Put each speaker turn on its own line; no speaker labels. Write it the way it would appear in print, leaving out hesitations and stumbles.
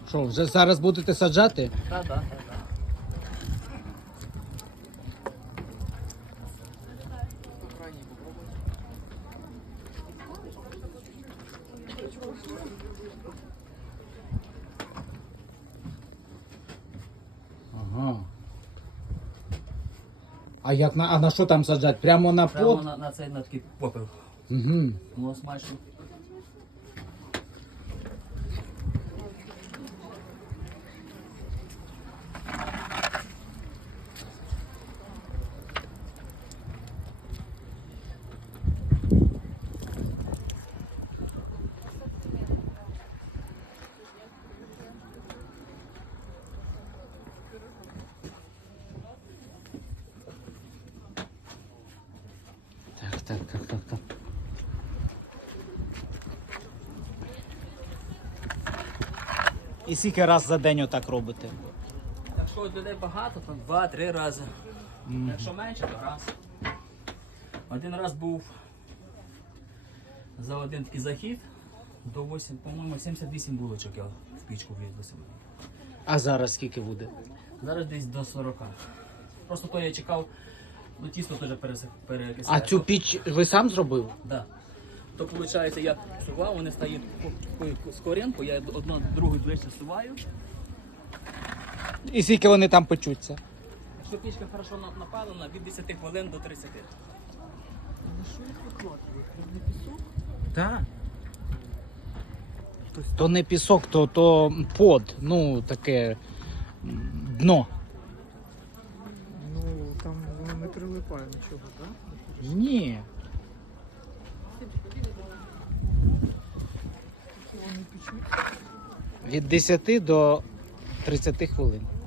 Що, вже зараз будете саджати?
Так, так.
Ага. А як а на що там саджати? Прямо на
Прямо
плод?
на цей на такий попел.
Угу.
Воно смачно.
Так. І скільки раз за день отак робите?
Якщо людей багато, то 2-3 рази. Якщо менше, то раз. Один раз був за один такий захід до 8, по-моєму, 78 булочок я в пічку влізлося.
А зараз скільки буде?
Зараз десь до 40. Просто то я чекав, ну тісто теж перекисає.
А цю піч ви сам зробив?
Да. То виходить, я сував, вони стають з корінку, я одну другу ближче суваю.
І скільки вони там печуться?
Якщо пічка хорошо напалена, від 10 хвилин до 30. Що їх викладують? Не пісок?
Так. То не пісок, то под, ну таке дно.
Ну, там воно не прилипає нічого, так?
Ні.
Вони печуть.
Від 10 до 30 хвилин.